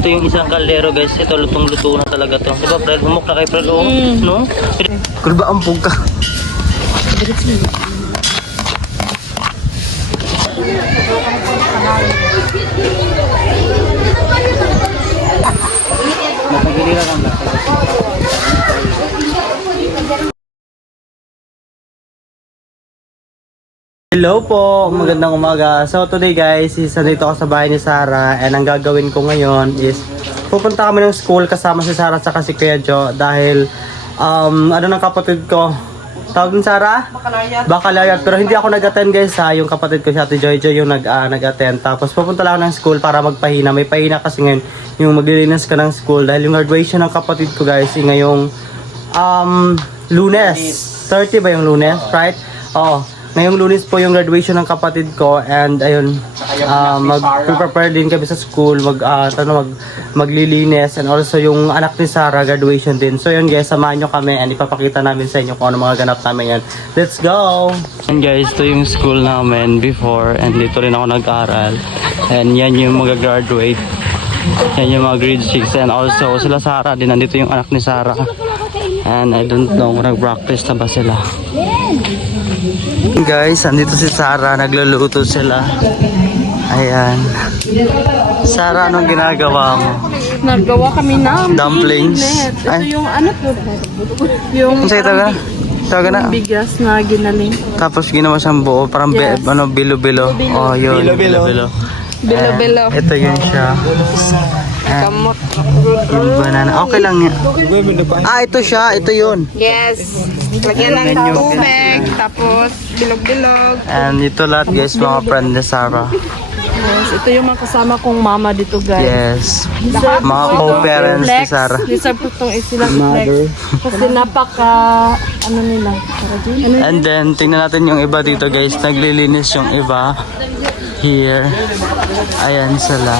Ito yung isang kaldero guys, ito lutong-luto na talaga to. Di ba Fred? Humok na kay Fred, oh. No? Kung ba ampog ka? Natagiliran ang lahat. Hello po, magandang umaga. So today guys, nandito ako sa bahay ni Sarah and ang gagawin ko ngayon is pupunta kami ng school kasama si Sarah at si Kuya Jo dahil ano ng kapatid ko, tawag ni Sarah? Baccalaureate. Pero hindi ako nag-attend guys ha, yung kapatid ko si Ate Joy yung nag-attend. Tapos pupunta lang ng school para magpahina. May pahina kasi ngayon yung maglilinis ka ng school dahil yung graduation ng kapatid ko guys ngayong Lunes. 30 ba yung Lunes? Right? Oo. Ngayong Lunes po yung graduation ng kapatid ko and ayun, mag-prepare din kami sa school, maglilinis and also yung anak ni Sarah graduation din. So yun guys, samahan nyo kami and ipapakita namin sa inyo kung ano mga ganap namin yan. Let's go! And guys, ito yung school namin before and dito rin ako nag-aral and yan yung mag-graduate. Yan yung mga grade 6 and also sila Sarah din, nandito yung anak ni Sarah and I don't know kung nag-practice na ba sila. Guys, andito si Sarah, nagluluto sila. Ayan. Sarah, anong ginagawa mo? Nagawa kami ng dumplings. Ito ay, yung ano po? Yung bigas na ginaling. Tapos ginawa siyang buo, parang yes. Bilo-bilo. Oh, yun. Bilo-bilo. Bilo-bilo. Ito yun siya. Kamot. Yung banana. Okay lang yan. Ito siya. Ito yun. Yes. Lagyan ng tubig. Tapos bilog-bilog. And ito lahat guys, mga friend ni Sarah. Yes. Ito yung mga kasama kong mama dito guys. Yes. Mga co-parents ni Sarah. Deserve po itong isilang flex. Kasi napaka, ano nila. And then, tingnan natin yung iba dito guys. Naglilinis yung iba. Here. Ayan sila.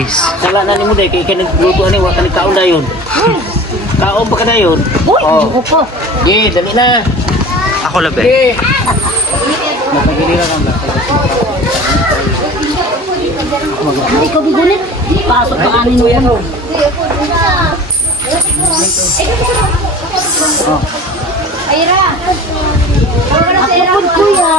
guys. Sala na ni mo dahil kaya nagluto ani wa ka nagkaon dayon. Kaon pa ka dayon. Oh. Opo. Ge, dali na. Ako labi. Ge. Napagiliran ang lahat. Ikaw bigulit. Pasok ka anin mo yan. Ayra. Ako po kuya.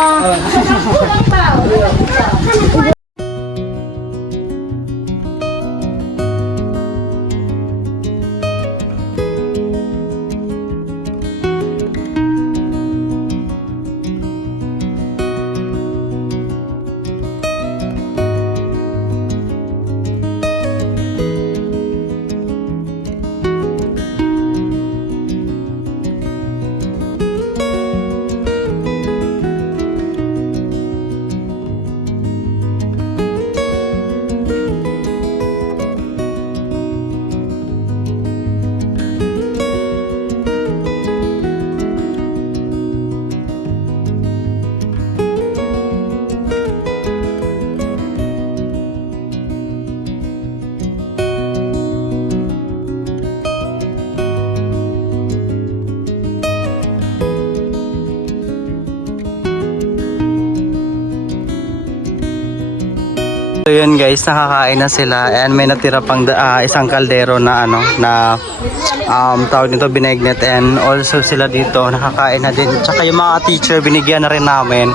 So yun guys, nakakain na sila and may natira pang isang kaldero na ano na tawag nito binegnet, and also sila dito nakakain na din. Tsaka yung mga teacher binigyan na rin namin.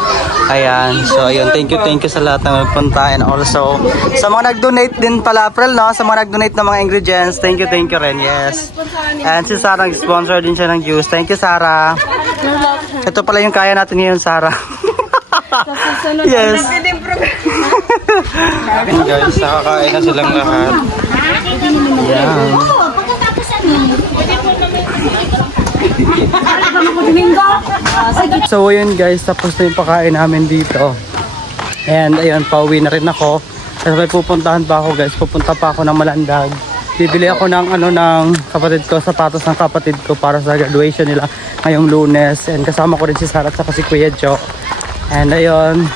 Ayan, so ayun, thank you sa lahat na nagpunta, and also sa mga nag-donate din pala April, no? Sa mga nag-donate ng mga ingredients, thank you rin, yes. And si Sarah nag-sponsor din siya ng juice. Thank you, Sarah. Ito pala yung kaya natin ngayon, Sarah. Yes. Guys, nakakain na silang lahat. Yan. So ayun guys, tapos na yung pakain namin dito. And ayun, pauwi na rin ako. Kasi may pupuntahan pa ako guys. Pupunta pa ako ng Malandag. Bibili ako ng ng kapatid ko, sapatos ng kapatid ko para sa graduation nila ngayong Lunes. And kasama ko rin si Sarah at saka si Kuya Jo. And ayun,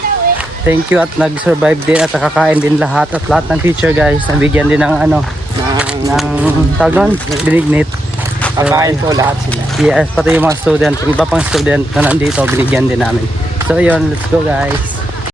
thank you at nag-survive din at nakakain din lahat at lahat ng teacher guys. Nabigyan din ng ng tawag doon, binignit. Kakain ko lahat sila. Yes, pati yung mga student, yung iba pang student na nandito, binigyan din namin. So ayun, let's go guys.